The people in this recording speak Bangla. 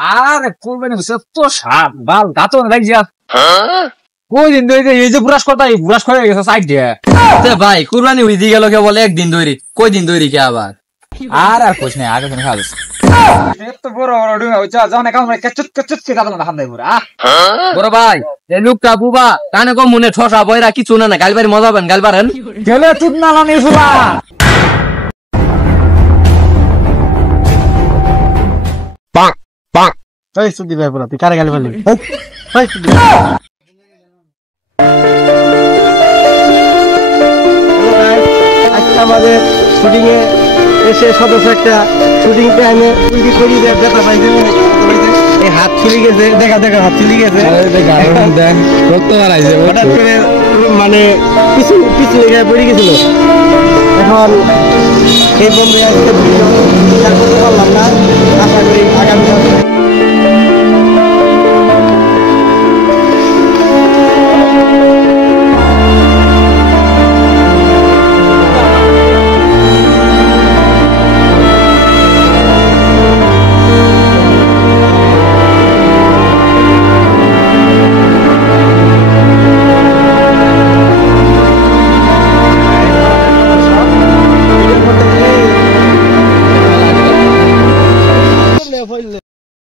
আরে কোরবানি হচ্ছে তো সাপ বাল দাঁতও না লাগিয়া কই দিন ধরে এই যে বুরাস কথা এই বুরাস করে গেছে সাইড দিয়ে ভাই কুরবানি হইদি গেল কে বলে একদিন ধরে কই দিন ধরে কে আবার আর কোশ নাই আগে তুমি খাওয়া এত বড় বড় ডুঙা হইছে যখন কাম করে কচুত কচুত কে দাদা না খান দেই পুরা বড় ভাই এই লোকটা বুবা কানে কম মনে ঠসা বইরা কিছু না না গালবারি মজা পাবেন গালবারেন গেলে তুই না লানি ফুলা পাক পাক এই সুদি ভাই পুরা তুই কারে গালি বললি এই সুদি আজকে আমাদের শুটিং এ এসে সদস্য একটা শুটিং টাইমে উইকি করি দেখা পাইছে এই হাত চলে গেছে দেখা দেখা হাত চলে গেছে রক্ত বাড়াইছে হঠাৎ করে মানে কিছু কিছু জায়গায় পড়ে গেছিল এখন এই বন্ধু আজকে ভিডিও শেয়ার করতে পারলাম না আশা করি আগামী